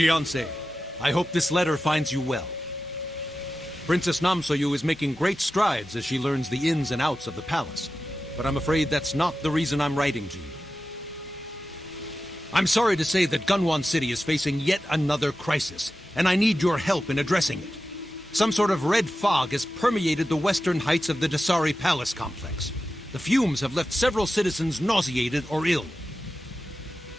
Jianse, I hope this letter finds you well. Princess Namsoyu is making great strides as she learns the ins and outs of the palace, but I'm afraid that's not the reason I'm writing to you. I'm sorry to say that Gunwan City is facing yet another crisis, and I need your help in addressing it. Some sort of red fog has permeated the western heights of the Dasari Palace complex. The fumes have left several citizens nauseated or ill.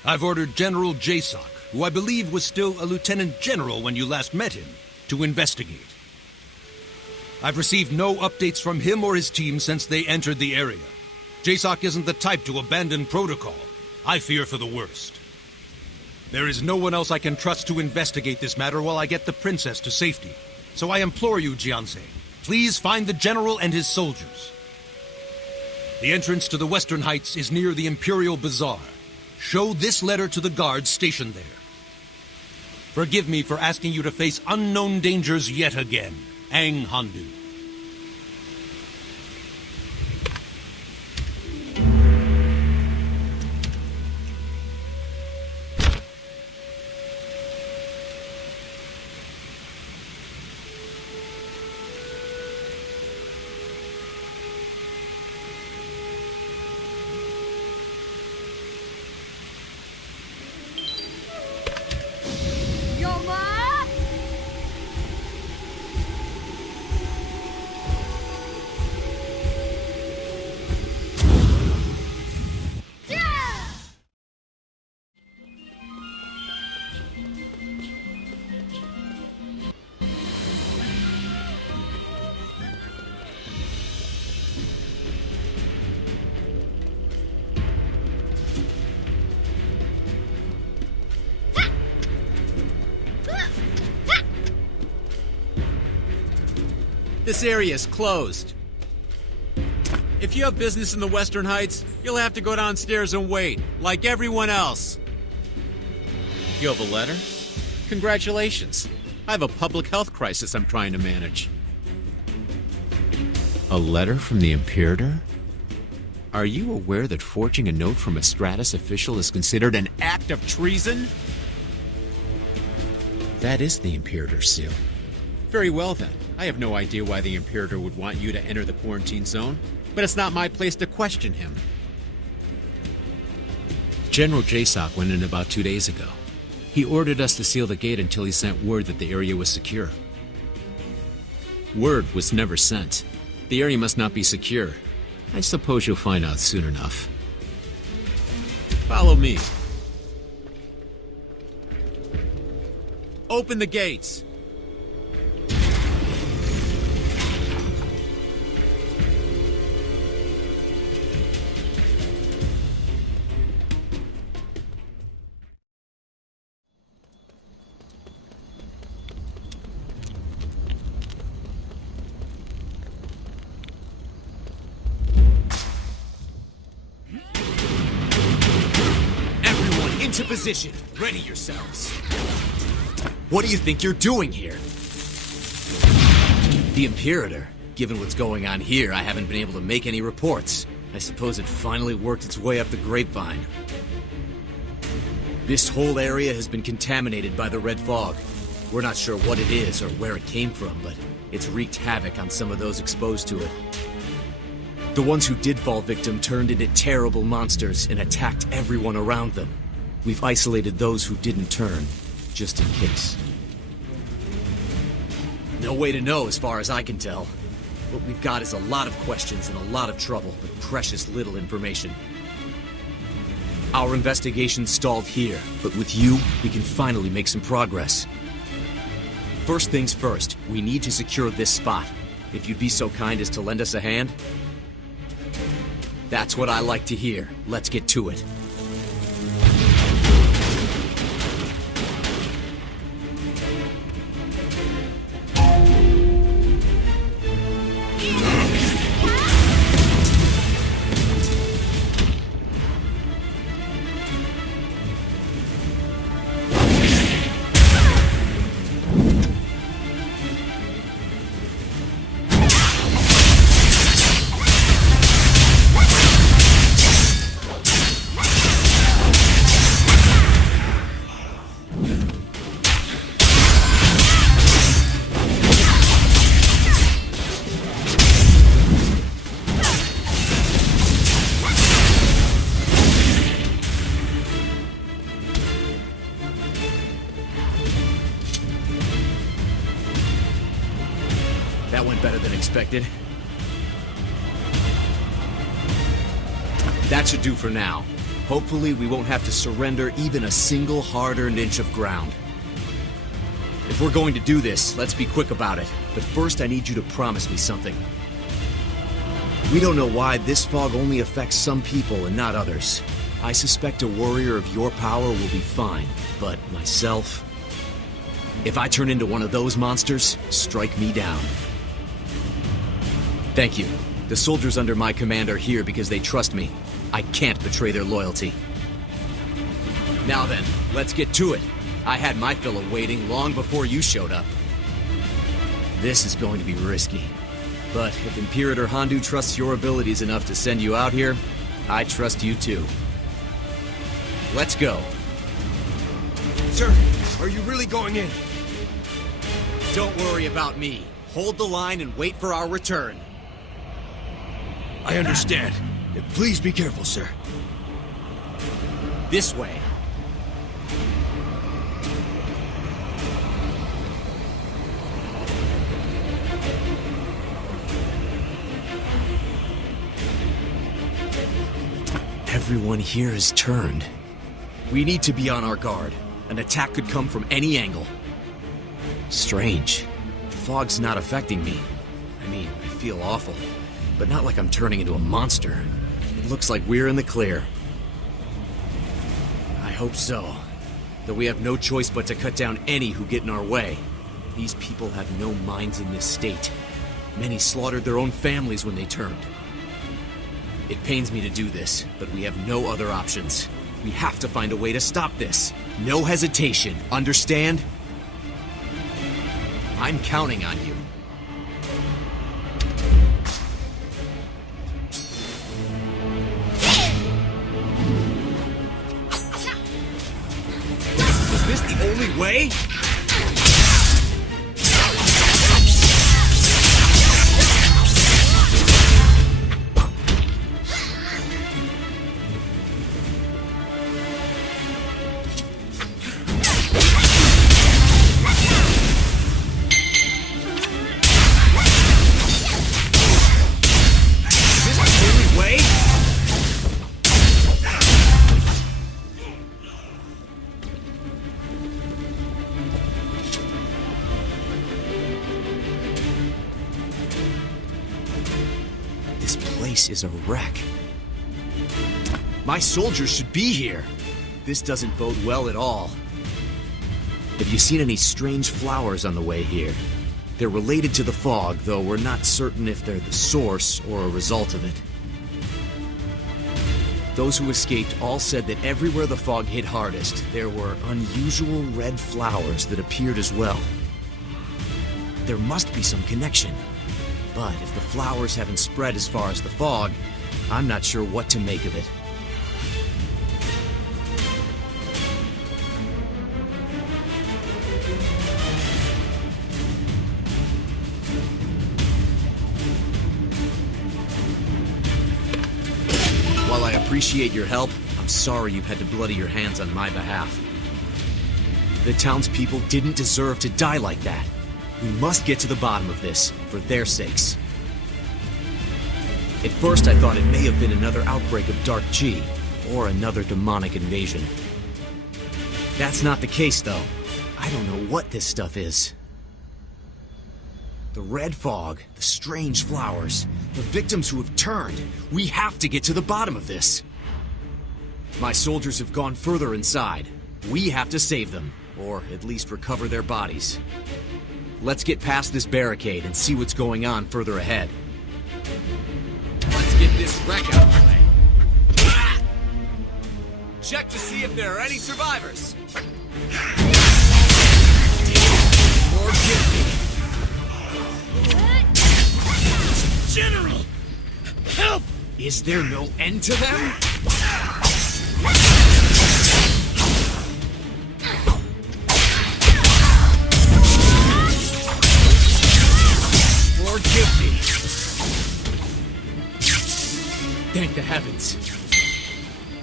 I've ordered General Jasoc, who I believe was still a lieutenant general when you last met him, to investigate. I've received no updates from him or his team since they entered the area. Jasoc isn't the type to abandon protocol. I fear for the worst. There is no one else I can trust to investigate this matter while I get the princess to safety. So I implore you, Jianse, please find the general and his soldiers. The entrance to the Western Heights is near the Imperial Bazaar. Show this letter to the guards stationed there. Forgive me for asking you to face unknown dangers yet again, Aang Handu. This area is closed. If you have business in the Western Heights, you'll have to go downstairs and wait, like everyone else. You have a letter? Congratulations. I have a public health crisis I'm trying to manage. A letter from the Imperator? Are you aware that forging a note from a Stratus official is considered an act of treason? That is the Imperator's seal. Very well then. I have no idea why the Imperator would want you to enter the quarantine zone, but it's not my place to question him. General Jasoc went in about 2 days ago. He ordered us to seal the gate until he sent word that the area was secure. Word was never sent. The area must not be secure. I suppose you'll find out soon enough. Follow me. Open the gates. Into position. Ready yourselves. What do you think you're doing here? The Imperator. Given what's going on here, I haven't been able to make any reports. I suppose it finally worked its way up the grapevine. This whole area has been contaminated by the red fog. We're not sure what it is or where it came from, but it's wreaked havoc on some of those exposed to it. The ones who did fall victim turned into terrible monsters and attacked everyone around them. We've isolated those who didn't turn, just in case. No way to know as far as I can tell. What we've got is a lot of questions and a lot of trouble, but precious little information. Our investigation stalled here, but with you, we can finally make some progress. First things first, we need to secure this spot. If you'd be so kind as to lend us a hand. That's what I like to hear. Let's get to it. expected. That should do for now. Hopefully, we won't have to surrender even a single hard-earned inch of ground. If we're going to do this, let's be quick about it. But first, I need you to promise me something. We don't know why this fog only affects some people and not others. I suspect a warrior of your power will be fine, but myself... If I turn into one of those monsters, strike me down. Thank you. The soldiers under my command are here because they trust me. I can't betray their loyalty. Now then, let's get to it. I had my fill of waiting long before you showed up. This is going to be risky. But if Imperator Hondu trusts your abilities enough to send you out here, I trust you too. Let's go. Sir, are you really going in? Don't worry about me. Hold the line and wait for our return. I understand. Please be careful, sir. This way. Everyone here is turned. We need to be on our guard. An attack could come from any angle. Strange. The fog's not affecting me. I mean, I feel awful, but not like I'm turning into a monster. It looks like we're in the clear. I hope so. Though we have no choice but to cut down any who get in our way. These people have no minds in this state. Many slaughtered their own families when they turned. It pains me to do this, but we have no other options. We have to find a way to stop this. No hesitation, understand? I'm counting on you. Is this the only way? Is a wreck. My soldiers should be here. This doesn't bode well at all. Have you seen any strange flowers on the way here? They're related to the fog, though we're not certain if they're the source or a result of it. Those who escaped all said that everywhere the fog hit hardest, there were unusual red flowers that appeared as well. There must be some connection. But if the flowers haven't spread as far as the fog, I'm not sure what to make of it. While I appreciate your help, I'm sorry you've had to bloody your hands on my behalf. The townspeople didn't deserve to die like that. We must get to the bottom of this, for their sakes. At first I thought it may have been another outbreak of Dark Chi, or another demonic invasion. That's not the case, though. I don't know what this stuff is. The red fog, the strange flowers, the victims who have turned. We have to get to the bottom of this. My soldiers have gone further inside. We have to save them, or at least recover their bodies. Let's get past this barricade and see what's going on further ahead. Let's get this wreck out of the way. Check to see if there are any survivors. Or General! Help! Is there no end to them? Forgive me. Thank the heavens.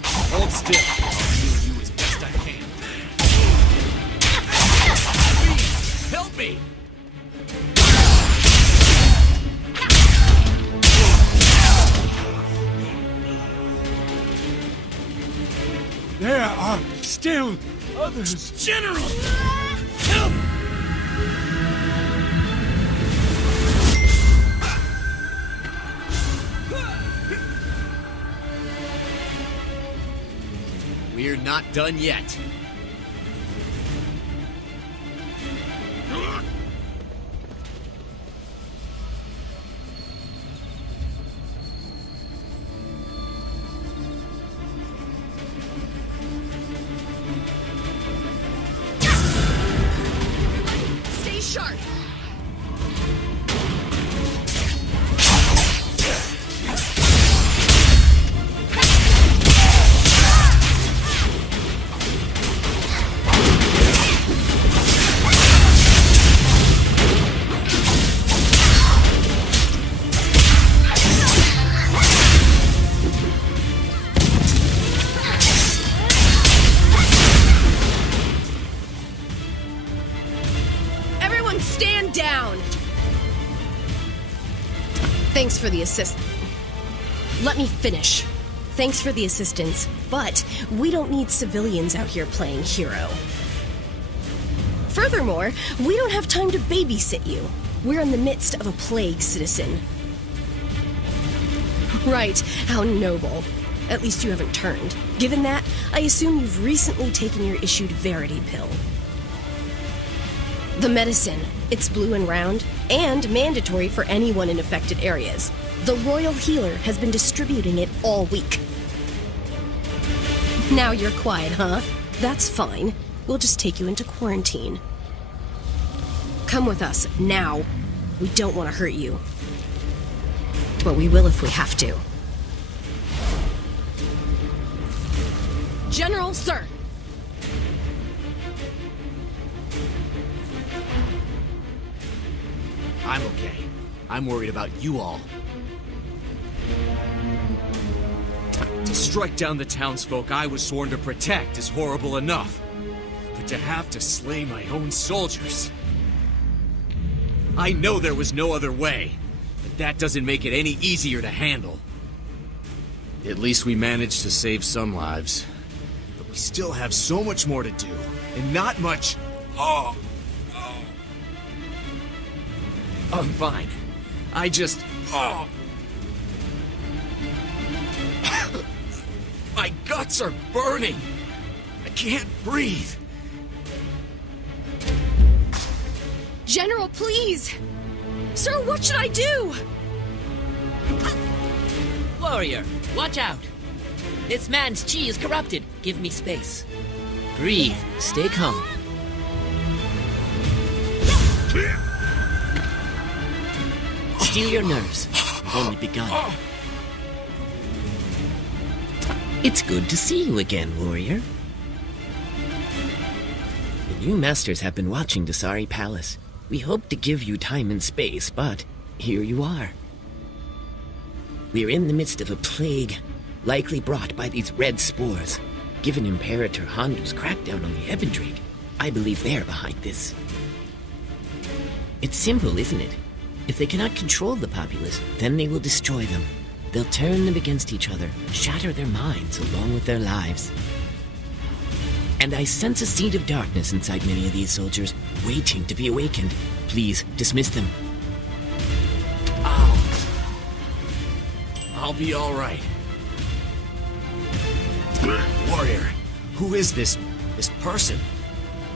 Hold still. I'll heal you as best I can. Please, help me! are still others. General! Help! We're not done yet. Stay sharp. Everyone stand down! Thanks for the assist. Let me finish. Thanks for the assistance, but we don't need civilians out here playing hero. Furthermore, we don't have time to babysit you. We're in the midst of a plague, citizen. Right, how noble. At least you haven't turned. Given that, I assume you've recently taken your issued Verity pill. The medicine, it's blue and round, and mandatory for anyone in affected areas. The Royal Healer has been distributing it all week. Now you're quiet, huh? That's fine. We'll just take you into quarantine. Come with us, now. We don't want to hurt you. But we will if we have to. General, sir! I'm okay. I'm worried about you all. To strike down the townsfolk I was sworn to protect is horrible enough. But to have to slay my own soldiers... I know there was no other way, but that doesn't make it any easier to handle. At least we managed to save some lives. But we still have so much more to do, and not much... I'm fine. I just... My guts are burning! I can't breathe! General, please! Sir, what should I do? Warrior, watch out! This man's chi is corrupted. Give me space. Breathe. Stay calm. Steal your nerves. I've only begun. It's good to see you again, warrior. The new masters have been watching Dasari Palace. We hoped to give you time and space, but here you are. We're in the midst of a plague, likely brought by these red spores. Given Imperator Hondu's crackdown on the Ebendrig, I believe they're behind this. It's simple, isn't it? If they cannot control the populace, then they will destroy them. They'll turn them against each other, shatter their minds along with their lives. And I sense a seed of darkness inside many of these soldiers, waiting to be awakened. Please, dismiss them. I'll be all right. Warrior, who is this person?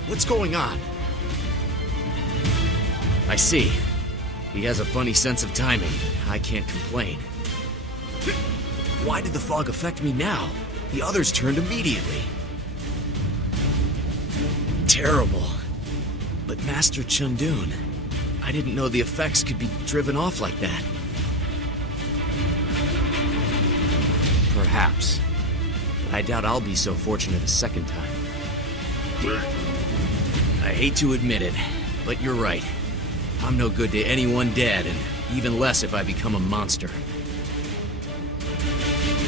What's going on? I see. He has a funny sense of timing. I can't complain. Why did the fog affect me now? The others turned immediately. Terrible. But Master Chundun, I didn't know the effects could be driven off like that. Perhaps. But I doubt I'll be so fortunate a second time. I hate to admit it, but you're right. I'm no good to anyone dead, and even less if I become a monster.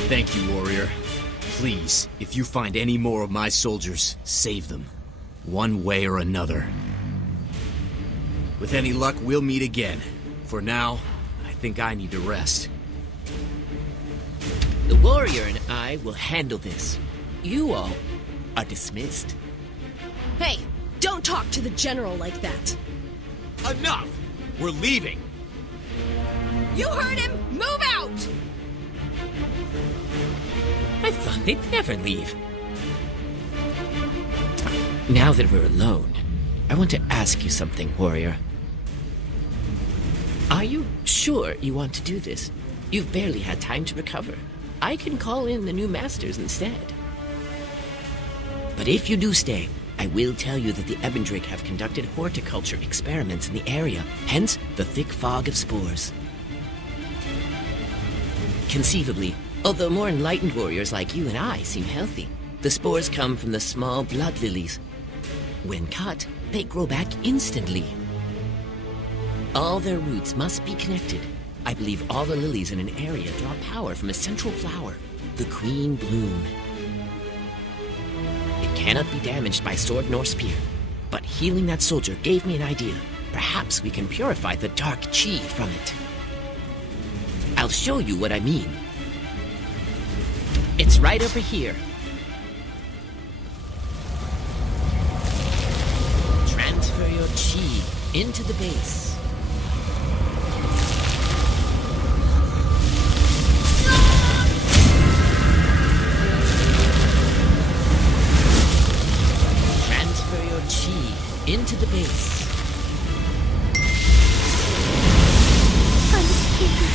Thank you, warrior. Please, if you find any more of my soldiers, save them. One way or another. With any luck, we'll meet again. For now, I think I need to rest. The warrior and I will handle this. You all, are dismissed. Hey, don't talk to the general like that. Enough! We're leaving! You heard him! Move out! I thought they'd never leave. Now that we're alone, I want to ask you something, warrior. Are you sure you want to do this? You've barely had time to recover. I can call in the new masters instead. But if you do stay, I will tell you that the Ebendrick have conducted horticulture experiments in the area, hence the thick fog of spores. Conceivably, although more enlightened warriors like you and I seem healthy, the spores come from the small blood lilies. When cut, they grow back instantly. All their roots must be connected. I believe all the lilies in an area draw power from a central flower, the Queen Bloom. It cannot be damaged by sword nor spear, but healing that soldier gave me an idea. Perhaps we can purify the dark chi from it. I'll show you what I mean. It's right over here. Transfer your chi into the base. Transfer your chi into the base. I'm scared.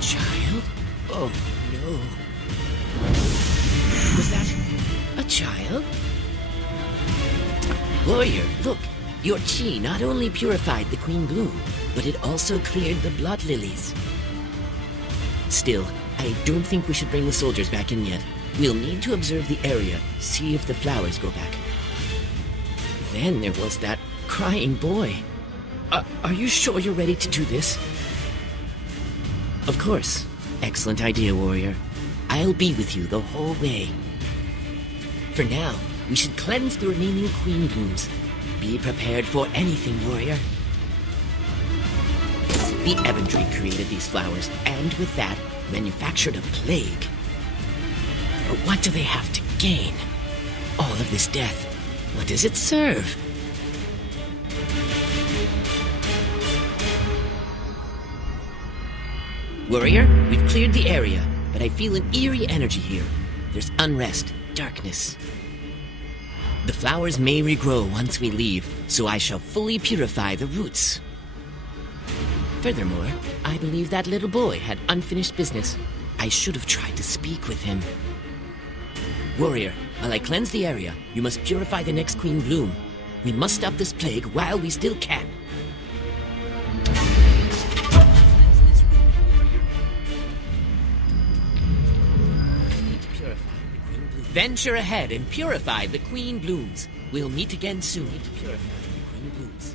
Child? Oh, no. Was that a child? Warrior, look. Your chi not only purified the Queen Bloom, but it also cleared the blood lilies. Still, I don't think we should bring the soldiers back in yet. We'll need to observe the area, see if the flowers grow back. Then there was that crying boy. Are you sure you're ready to do this? Of course. Excellent idea, warrior. I'll be with you the whole way. For now, we should cleanse the remaining Queen Blooms. Be prepared for anything, warrior. The Eventry created these flowers, and with that, manufactured a plague. But what do they have to gain? All of this death, what does it serve? Warrior, we've cleared the area, but I feel an eerie energy here. There's unrest, darkness. The flowers may regrow once we leave, so I shall fully purify the roots. Furthermore, I believe that little boy had unfinished business. I should have tried to speak with him. Warrior, while I cleanse the area, you must purify the next Queen Bloom. We must stop this plague while we still can. Venture ahead and purify the Queen Blooms. We'll meet again soon to purify the Queen Blooms.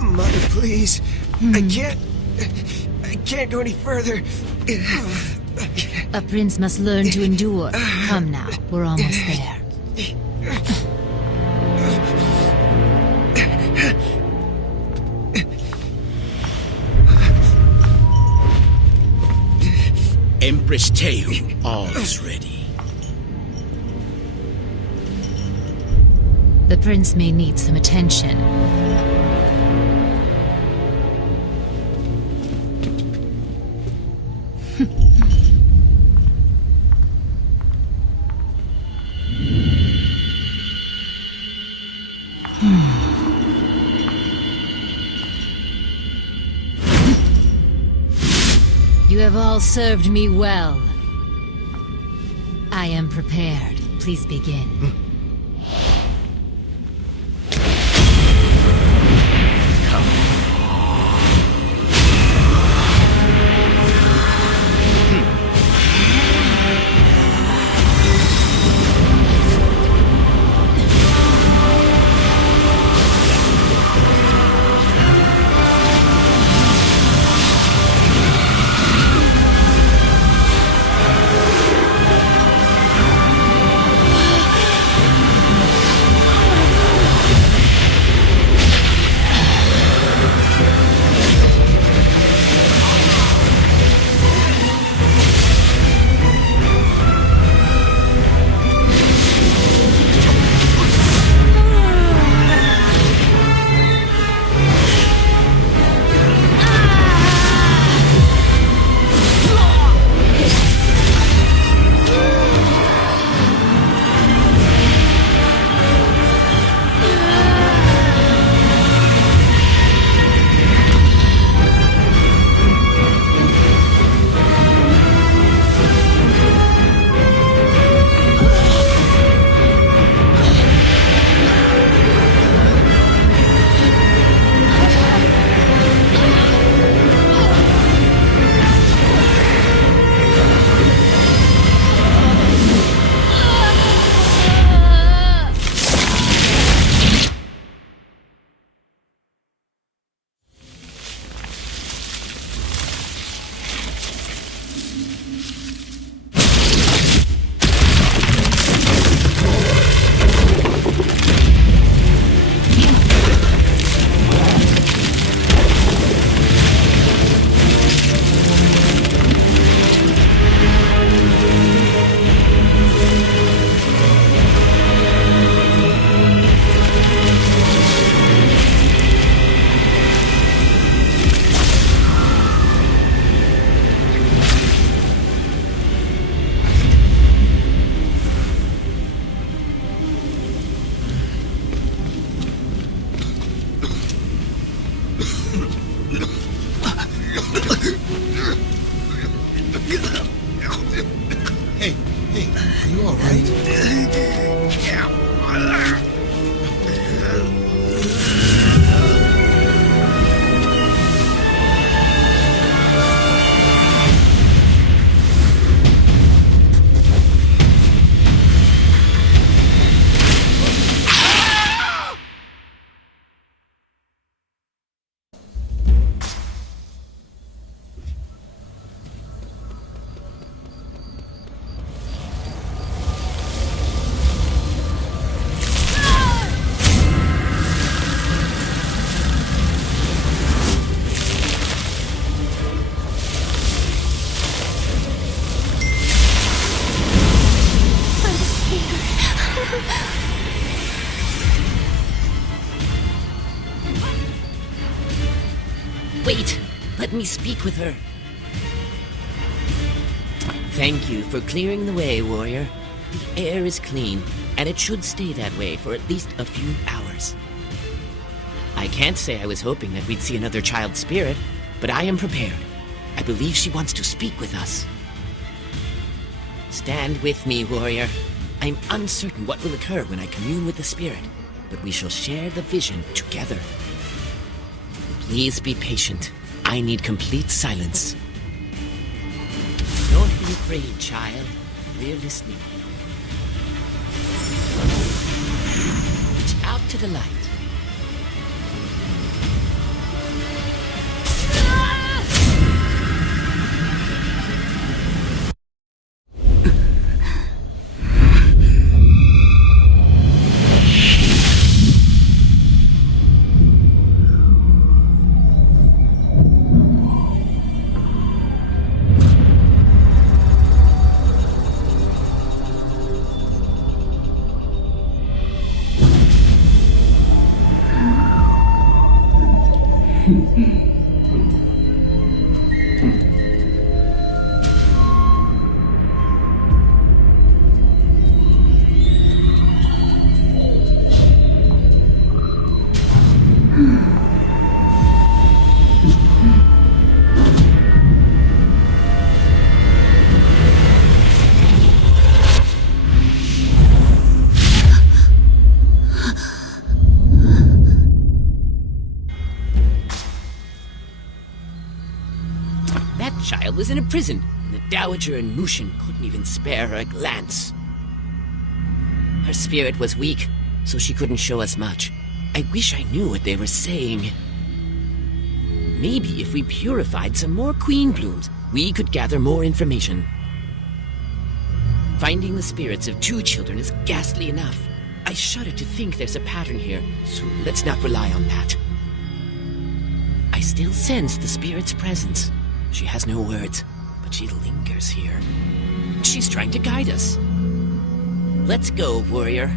Mother, please. I can't go any further. A prince must learn to endure. Come now, we're almost there. Empress Tehu, all is ready. The prince may need some attention. You have all served me well. I am prepared. Please begin. Hey, are you all right? Wait! Let me speak with her. Thank you for clearing the way, warrior. The air is clean, and it should stay that way for at least a few hours. I can't say I was hoping that we'd see another child spirit, but I am prepared. I believe she wants to speak with us. Stand with me, warrior. I'm uncertain what will occur when I commune with the spirit, but we shall share the vision together. Please be patient. I need complete silence. Don't be afraid, child. We're listening. Reach out to the light. That child was in a prison, and the Dowager and Mushin couldn't even spare her a glance. Her spirit was weak, so she couldn't show us much. I wish I knew what they were saying. Maybe if we purified some more queen blooms, we could gather more information. Finding the spirits of 2 children is ghastly enough. I shudder to think there's a pattern here, so let's not rely on that. I still sense the spirit's presence. She has no words, but she lingers here. She's trying to guide us. Let's go, warrior.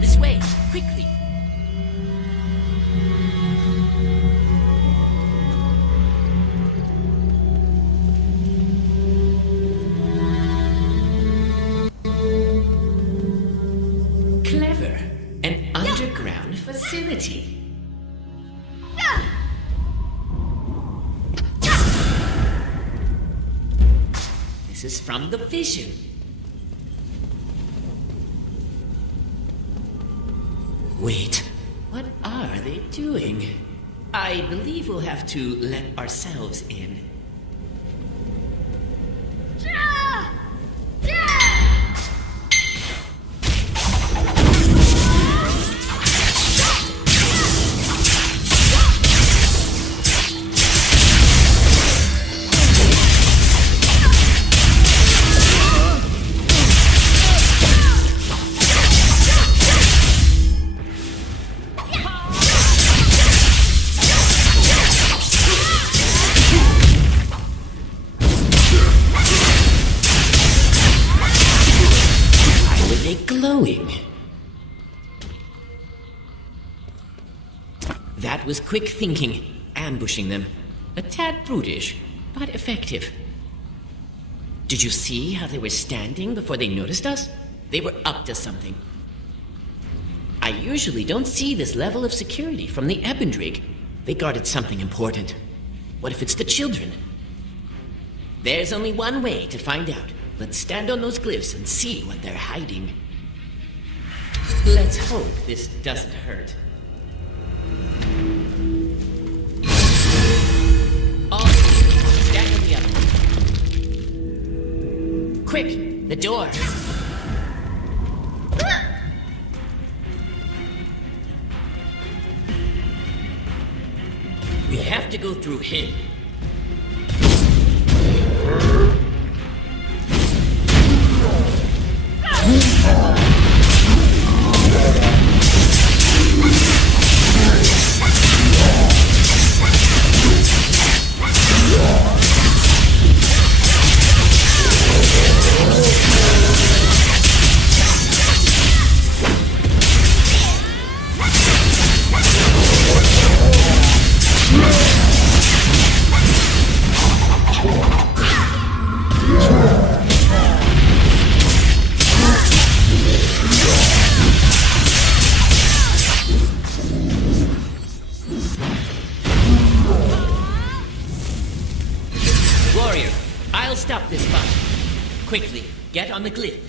This way, quickly. Clever. An underground facility. This is from the vision. Wait, what are they doing? I believe we'll have to let ourselves in. That was quick thinking, ambushing them. A tad brutish, but effective. Did you see how they were standing before they noticed us? They were up to something. I usually don't see this level of security from the Ebendrig. They guarded something important. What if it's the children? There's only one way to find out. Let's stand on those glyphs and see what they're hiding. Let's hope this doesn't hurt. All stand on the other. Quick, the door. We have to go through him. stop this fight. Quickly, get on the glyph.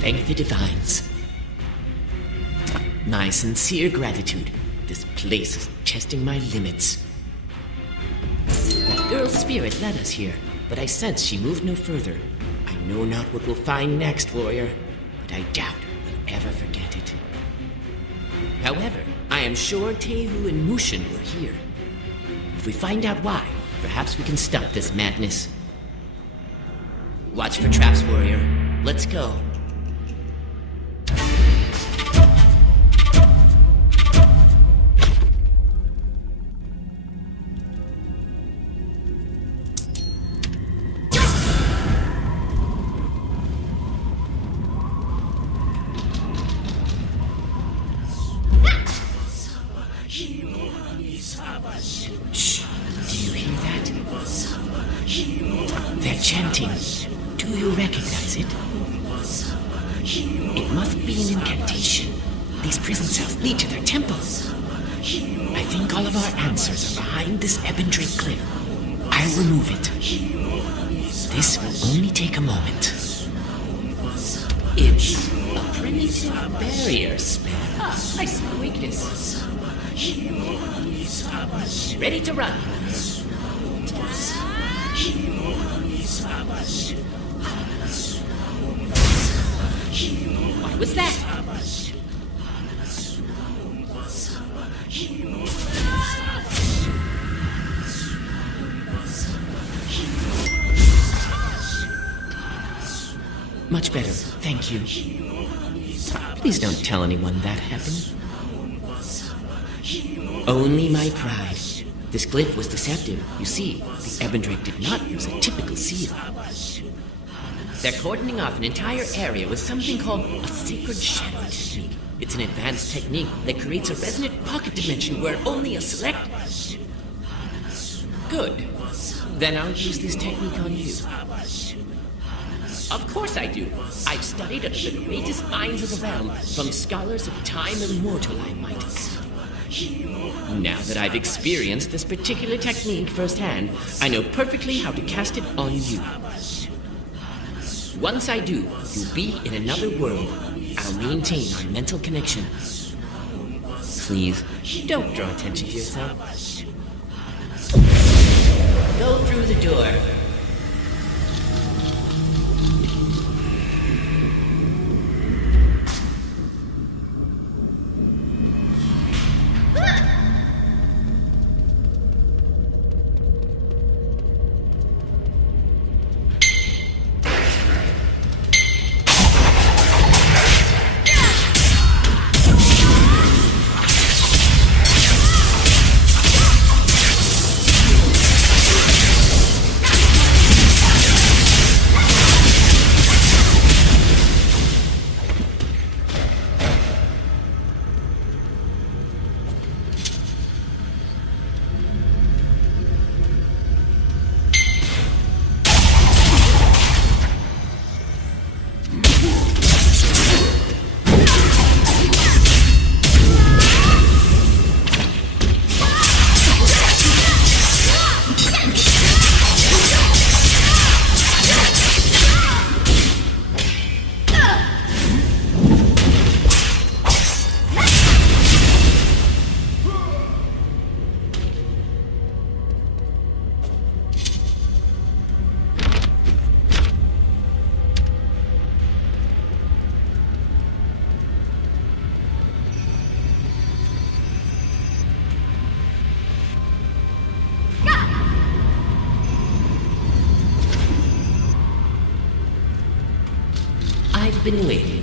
Thank the divines. My sincere gratitude. This place is testing my limits. That girl's spirit led us here, but I sense she moved no further. I know not what we'll find next, warrior, but I doubt we'll ever forget it. However, I am sure Tehu and Mushin were here. If we find out why, perhaps we can stop this madness. Watch for traps, warrior. Let's go. Shh, do you hear that? They're chanting. Do you recognize it? It must be an incantation. These prison cells lead to their temples. I think all of our answers are behind this Ebondrake cliff. I'll remove it. This will only take a moment. It's a primitive barrier spell. Ah, I see the weakness. Ready to run. What was that? Much better, thank you. Please don't tell anyone that happened. Only my pride. This glyph was deceptive. You see, the Ebondrake did not use a typical seal. They're cordoning off an entire area with something called a sacred shadow technique. It's an advanced technique that creates a resonant pocket dimension where only a select... Good. Then I'll use this technique on you. Of course I do. I've studied under the greatest minds of the realm, from scholars of time immortal, I might add. Now that I've experienced this particular technique firsthand, I know perfectly how to cast it on you. Once I do, you'll be in another world. I'll maintain our mental connection. Please, don't draw attention to yourself. Go through the door. I've been waiting.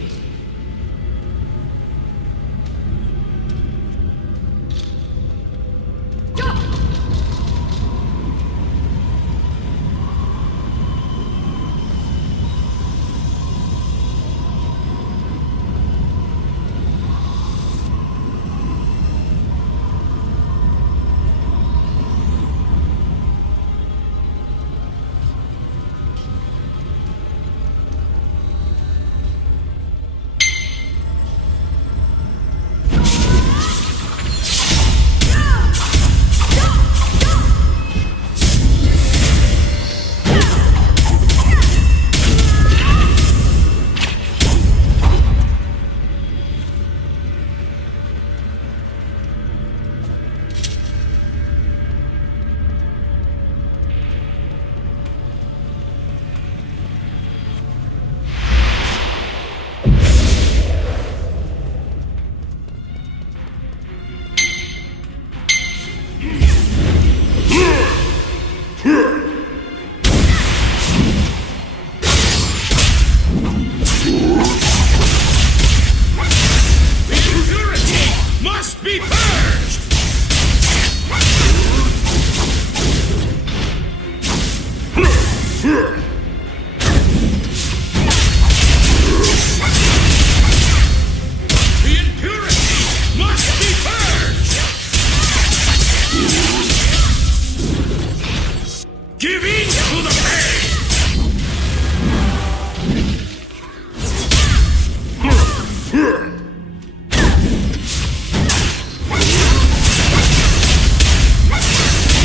Give in to the pain!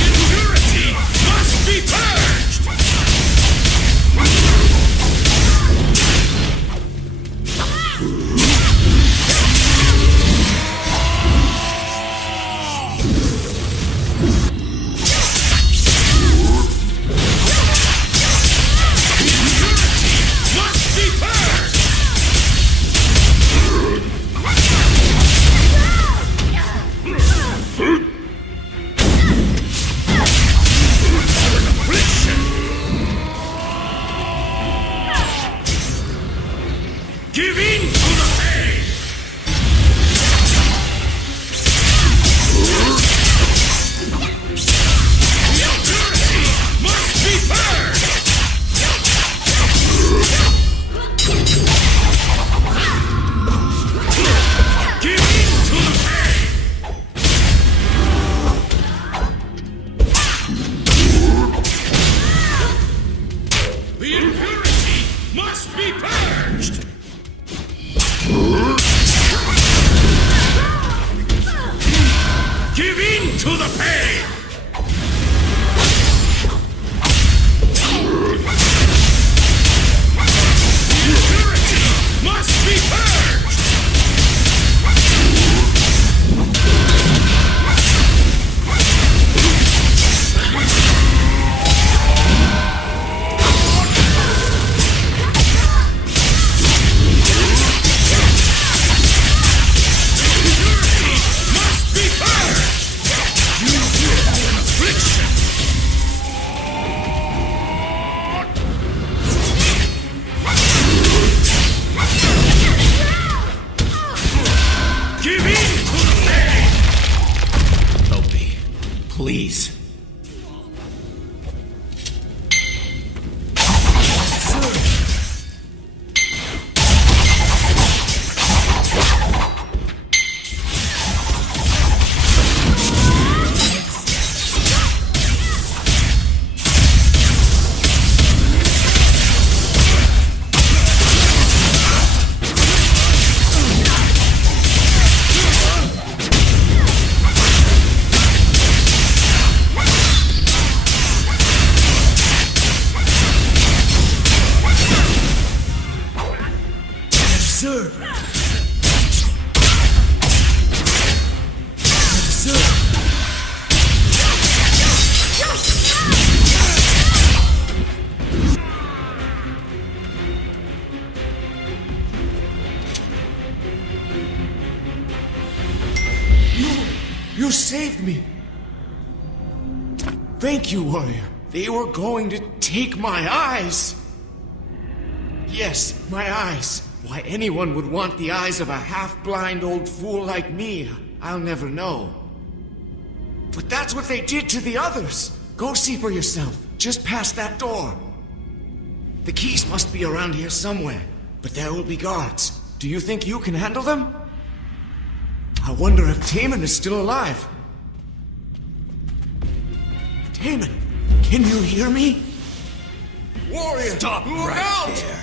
Impurity must be purged! Give in to the pain! The impurity must be purged! Give in to the pain! The impurity must be purged! Give in to the pain! The impurity must be purged! Must be purged! Affliction! Give in to the pain! Help me. Please. Observe. Observe. You saved me. Thank you, warrior. They were going to take my eyes. Yes, my eyes. Why anyone would want the eyes of a half-blind old fool like me, I'll never know. But that's what they did to the others. Go see for yourself, just past that door. The keys must be around here somewhere, but there will be guards. Do you think you can handle them? I wonder if Taman is still alive. Taman, can you hear me? Warrior, Stop look right out! there.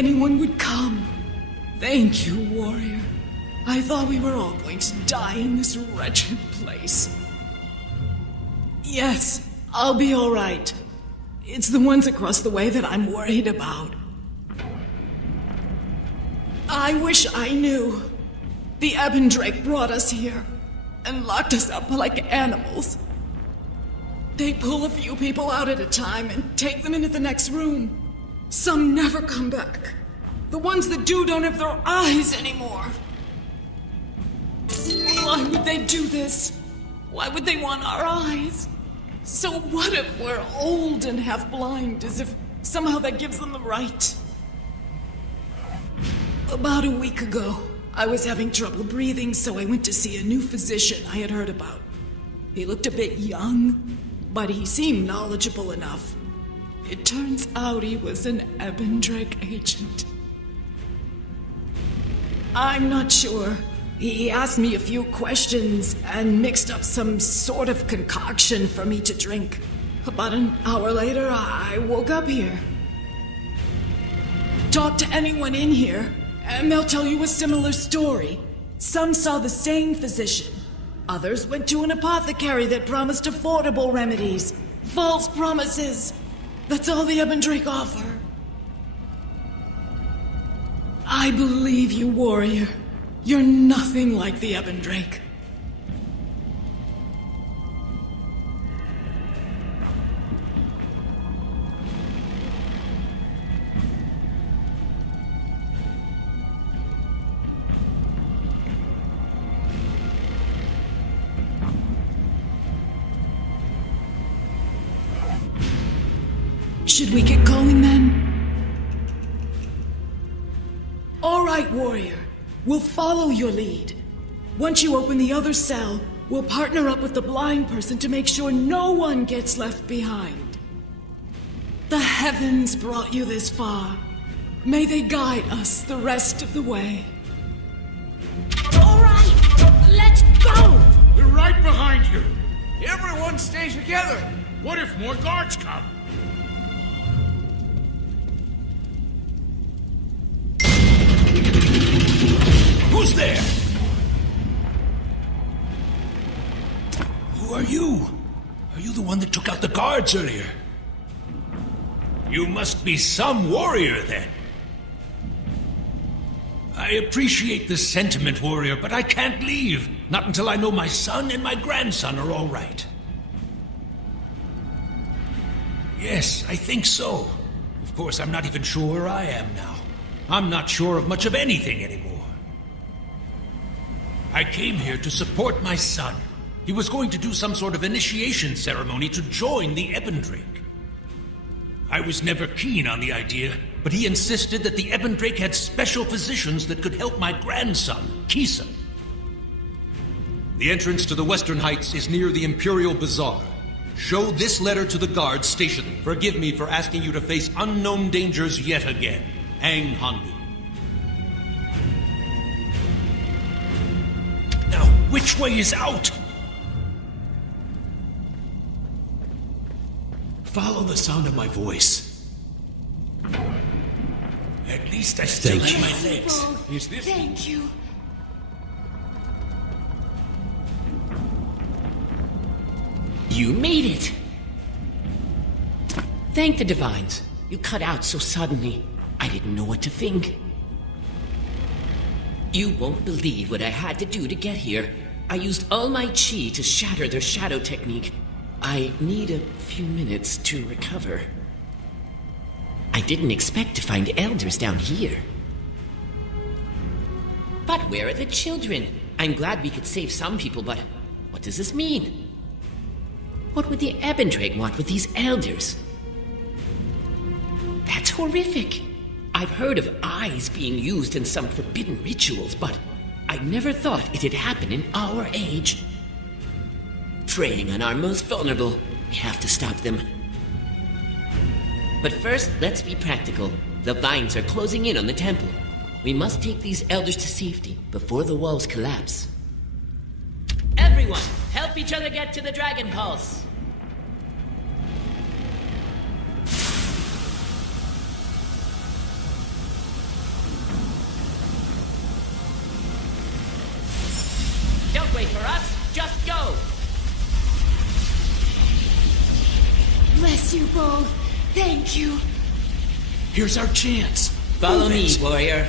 anyone would come. Thank you, warrior. I thought we were all going to die in this wretched place. Yes, I'll be all right. It's the ones across the way that I'm worried about. I wish I knew. The Ebendrake brought us here and locked us up like animals. They pull a few people out at a time and take them into the next room. Some never come back. The ones that do don't have their eyes anymore. Why would they do this? Why would they want our eyes? So what if we're old and half blind, as if somehow that gives them the right? About a week ago, I was having trouble breathing, so I went to see a new physician I had heard about. He looked a bit young, but he seemed knowledgeable enough. It turns out he was an Ebendrake agent. I'm not sure. He asked me a few questions and mixed up some sort of concoction for me to drink. About an hour later, I woke up here. Talk to anyone in here, and they'll tell you a similar story. Some saw the same physician. Others went to an apothecary that promised affordable remedies. False promises. That's all the Ebendrake offer. I believe you, warrior. You're nothing like the Ebendrake. Should we get going then? All right, warrior. We'll follow your lead. Once you open the other cell, we'll partner up with the blind person to make sure no one gets left behind. The heavens brought you this far. May they guide us the rest of the way. All right, let's go! We're right behind you. Everyone stay together. What if more guards come? Who's there? Who are you? Are you the one that took out the guards earlier? You must be some warrior, then. I appreciate the sentiment, warrior, but I can't leave. Not until I know my son and my grandson are all right. Yes, I think so. Of course, I'm not even sure where I am now. I'm not sure of much of anything anymore. I came here to support my son. He was going to do some sort of initiation ceremony to join the Ebendrake. I was never keen on the idea, but he insisted that the Ebendrake had special physicians that could help my grandson, Kisa. The entrance to the Western Heights is near the Imperial Bazaar. Show this letter to the guards stationed. Forgive me for asking you to face unknown dangers yet again. Aang Handu. Now, which way is out? Follow the sound of my voice. At least I still have my legs. Is this? Thank you. You made it! Thank the Divines. You cut out so suddenly. I didn't know what to think. You won't believe what I had to do to get here. I used all my chi to shatter their shadow technique. I need a few minutes to recover. I didn't expect to find elders down here. But where are the children? I'm glad we could save some people, but what does this mean? What would the Ebendrake want with these elders? That's horrific. I've heard of eyes being used in some forbidden rituals, but I never thought it'd happen in our age. Preying on our most vulnerable, we have to stop them. But first, let's be practical. The vines are closing in on the temple. We must take these elders to safety before the walls collapse. Everyone, help each other get to the Dragon Pulse. Don't wait for us. Just go. Bless you both. Thank you. Here's our chance. Follow Move me, it. warrior.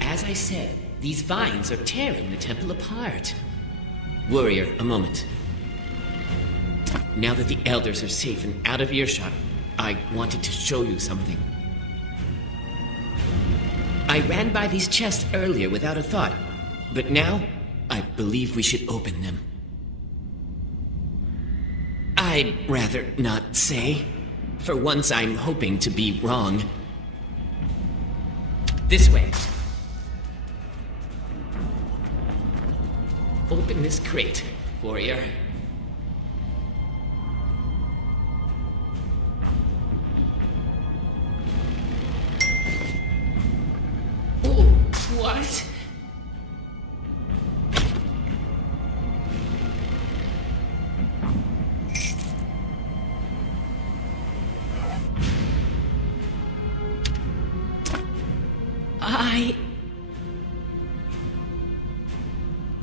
As I said, these vines are tearing the temple apart. Warrior, a moment. Now that the elders are safe and out of earshot, I wanted to show you something. I ran by these chests earlier without a thought, but now I believe we should open them. I'd rather not say. For once, I'm hoping to be wrong. This way. Open this crate, warrior. Oh, what?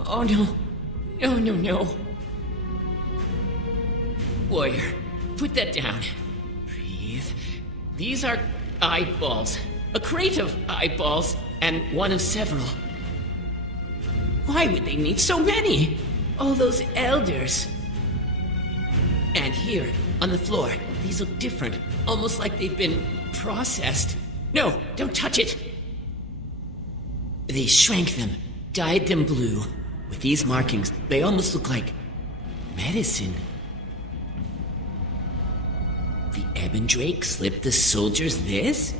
Oh no. No, no, no. Warrior, put that down. Breathe. These are eyeballs. A crate of eyeballs, and one of several. Why would they need so many? All those elders. And here, on the floor, these look different. Almost like they've been processed. No, don't touch it. They shrank them, dyed them blue. With these markings, they almost look like medicine. The Ebon Drake slipped the soldiers this?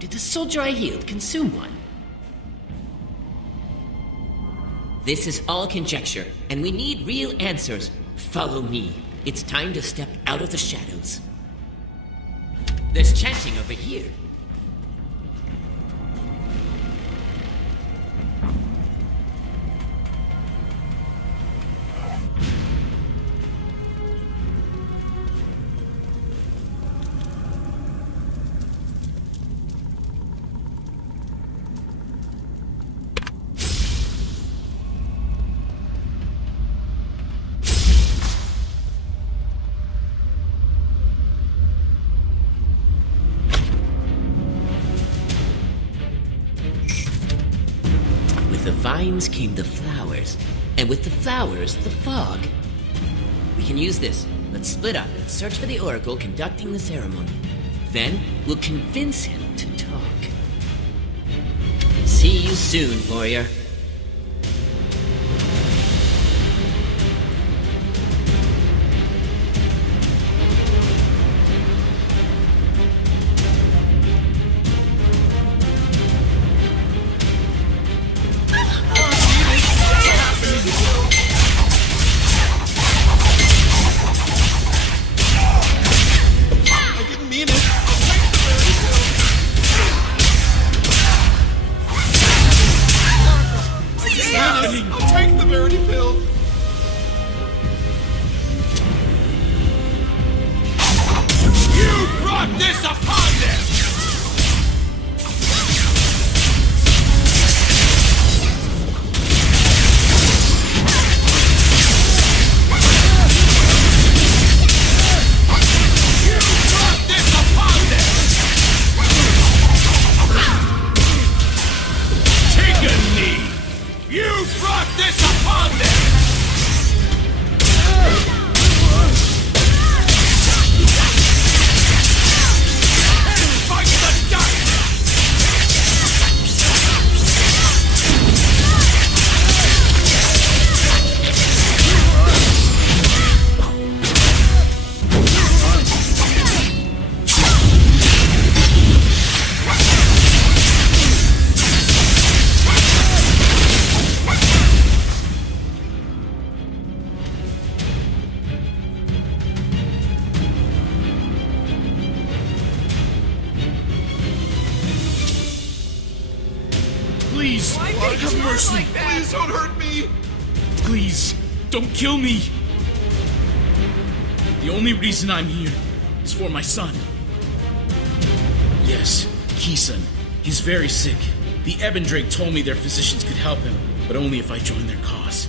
Did the soldier I healed consume one? This is all conjecture, and we need real answers. Follow me. It's time to step out of the shadows. There's chanting over here. With the vines came the flowers, and with the flowers, the fog. We can use this. Let's split up and search for the oracle conducting the ceremony. Then, we'll convince him to talk. See you soon, warrior. Please, have mercy. Please don't hurt me! Please, don't kill me. The only reason I'm here is for my son. Yes, Kisan. He's very sick. The Ebendrake told me their physicians could help him, but only if I joined their cause.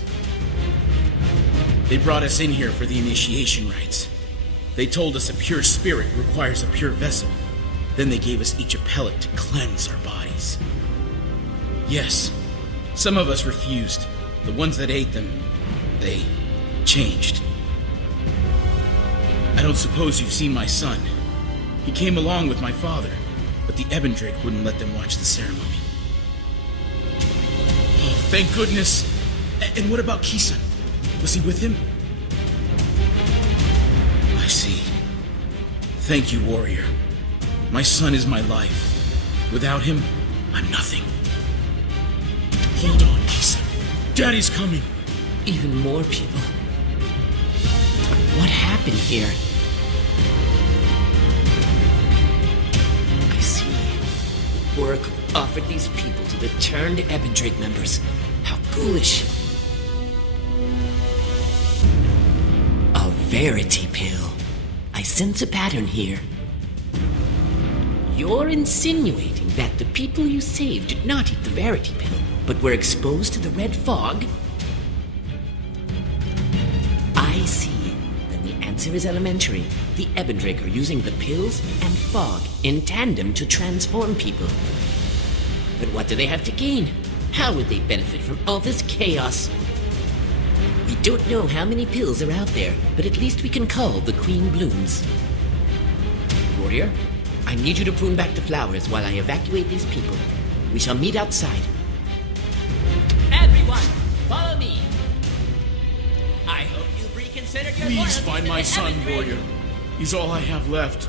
They brought us in here for the initiation rites. They told us a pure spirit requires a pure vessel. Then they gave us each a pellet to cleanse our bodies. Yes, some of us refused. The ones that ate them, they changed. I don't suppose you've seen my son. He came along with my father, but the Ebendrake wouldn't let them watch the ceremony. Oh, thank goodness. And what about Kisan? Was he with him? I see. Thank you, warrior. My son is my life. Without him, I'm nothing. Hold on, Kisan. Daddy's coming. Even more people. What happened here? I see. Oracle offered these people to the turned Ebendrake members. How ghoulish. A verity pill. I sense a pattern here. You're insinuating that the people you saved did not eat the verity pill, but were exposed to the red fog? I see. Then the answer is elementary. The Ebendrake are using the pills and fog in tandem to transform people. But what do they have to gain? How would they benefit from all this chaos? We don't know how many pills are out there, but at least we can cull the Queen Blooms. Warrior, I need you to prune back the flowers while I evacuate these people. We shall meet outside. Everyone, follow me. I hope you've reconsidered your Please loyalty find to my the son, Ebendrake. warrior. He's all I have left.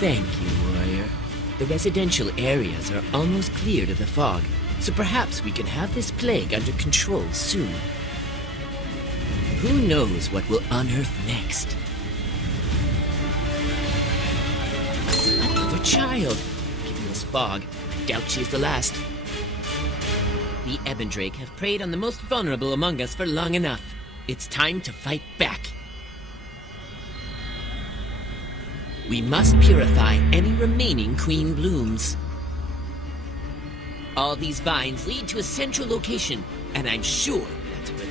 Thank you, warrior. The residential areas are almost cleared of the fog, so perhaps we can have this plague under control soon. Who knows what we'll unearth next? Another child! Given this fog, I doubt she's the last. The Ebendrake have preyed on the most vulnerable among us for long enough. It's time to fight back. We must purify any remaining queen blooms. All these vines lead to a central location, and I'm sure that's where...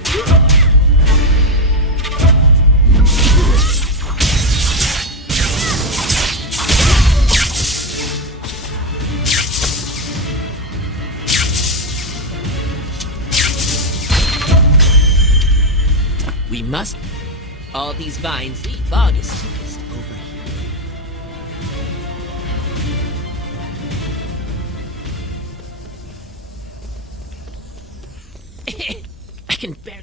We must... All these vines lead... Fog is thickest over here. I can bear...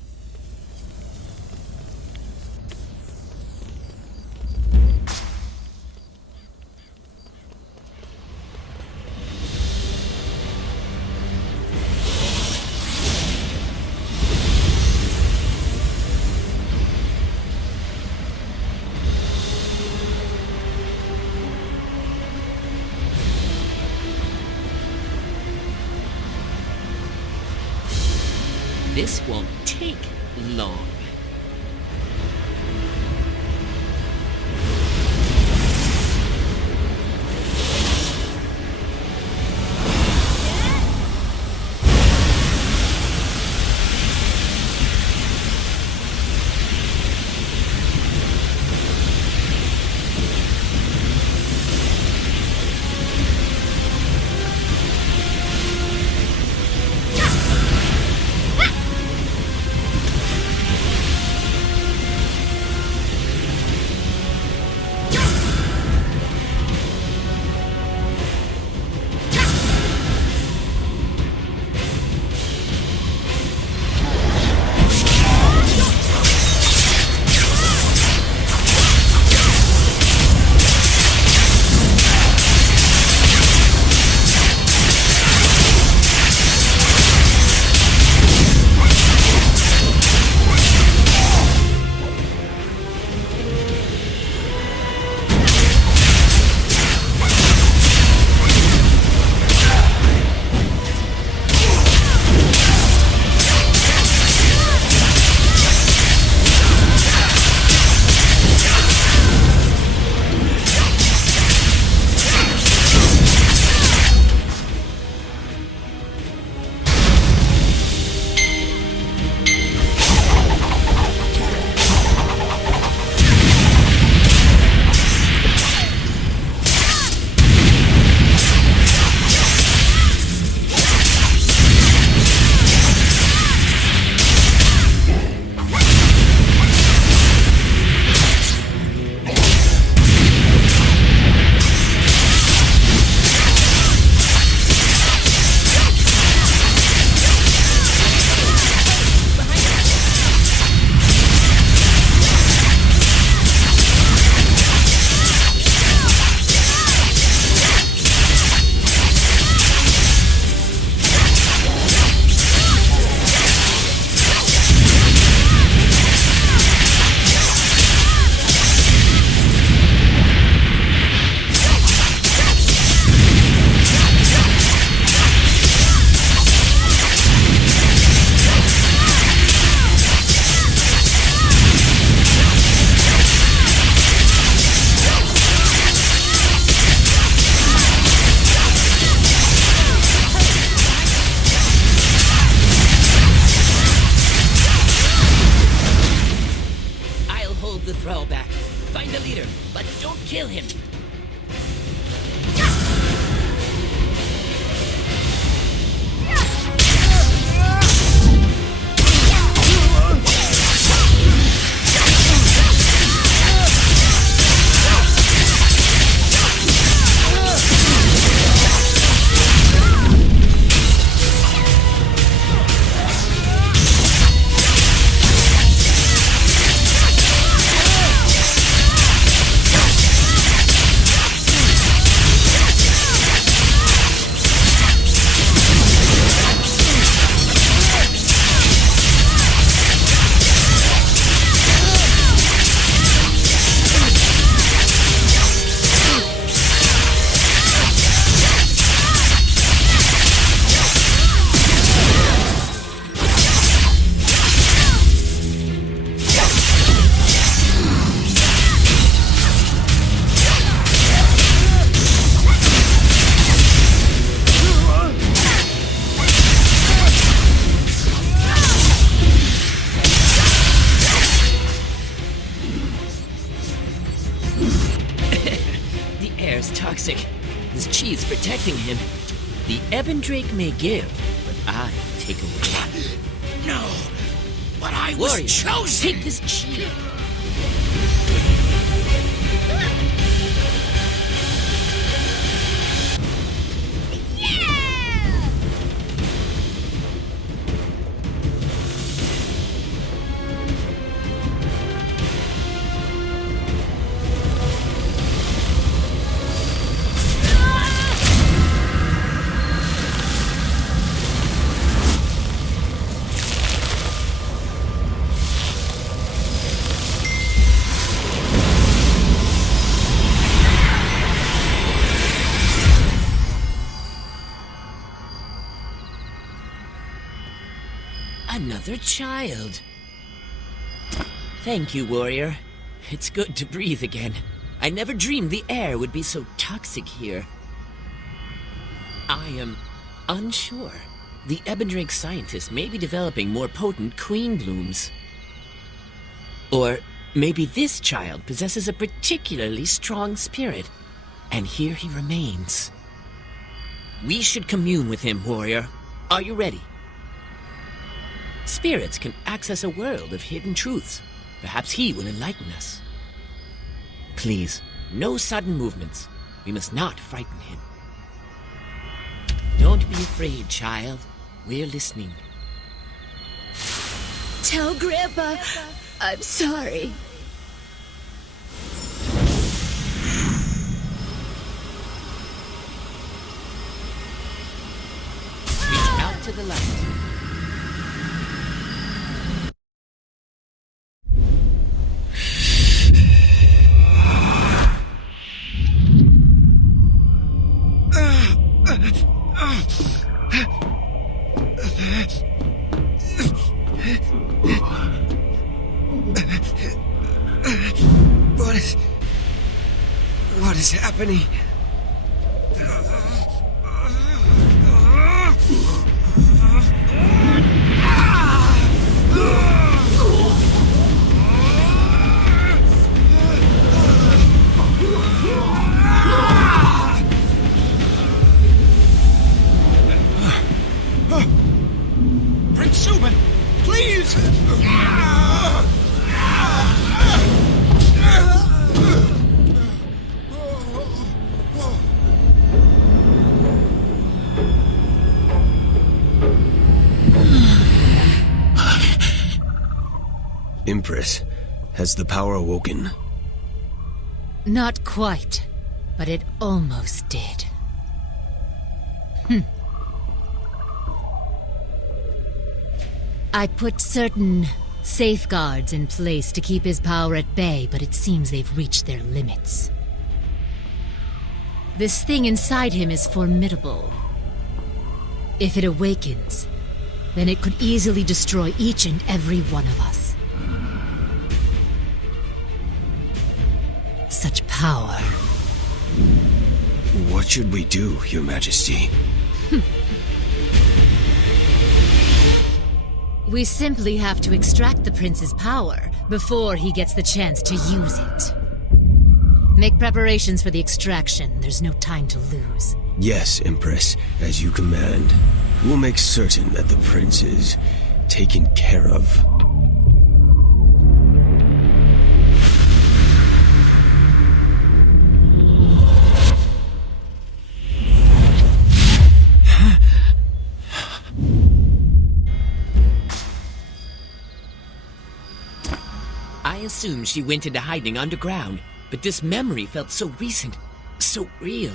This won't take long. Kill him! toxic. This chi is protecting him. The Ebon Drake may give, but I take away. No, but I was Warrior, chosen. take this chi. Another child. Thank you, warrior. It's good to breathe again. I never dreamed the air would be so toxic here. I am unsure. The Ebon Drake scientists may be developing more potent queen blooms. Or maybe this child possesses a particularly strong spirit, and here he remains. We should commune with him, warrior. Are you ready? Spirits can access a world of hidden truths. Perhaps he will enlighten us. Please, no sudden movements. We must not frighten him. Don't be afraid, child. We're listening. Tell Grandpa I'm sorry. Reach out to the light. What is happening? Prince Subin, please! Empress, has the power awoken? Not quite, but it almost did. I put certain safeguards in place to keep his power at bay, but it seems they've reached their limits. This thing inside him is formidable. If it awakens, then it could easily destroy each and every one of us. Such power. What should we do, Your Majesty? We simply have to extract the prince's power before he gets the chance to use it. Make preparations for the extraction. There's no time to lose. Yes, Empress, as you command. We'll make certain that the prince is taken care of. I assumed she went into hiding underground, but this memory felt so recent, so real.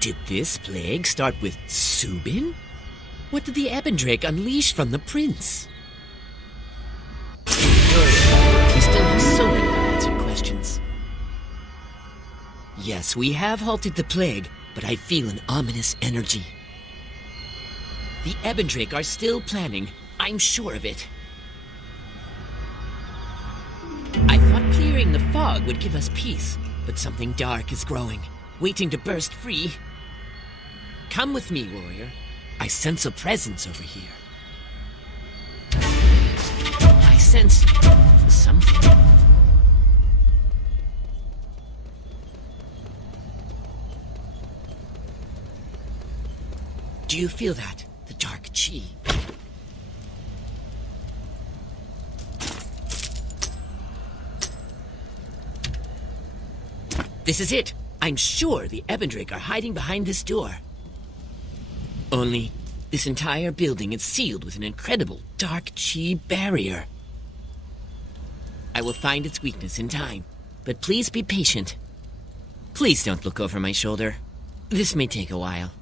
Did this plague start with Subin? What did the Ebon Drake unleash from the prince? We still have so many unanswered questions. Yes, we have halted the plague, but I feel an ominous energy. The Ebon Drake are still planning. I'm sure of it. I thought clearing the fog would give us peace, but something dark is growing, waiting to burst free. Come with me, warrior. I sense a presence over here. I sense something. Do you feel that? The dark chi. This is it. I'm sure the Ebendrake are hiding behind this door. Only, this entire building is sealed with an incredible dark chi barrier. I will find its weakness in time, but please be patient. Please don't look over my shoulder. This may take a while.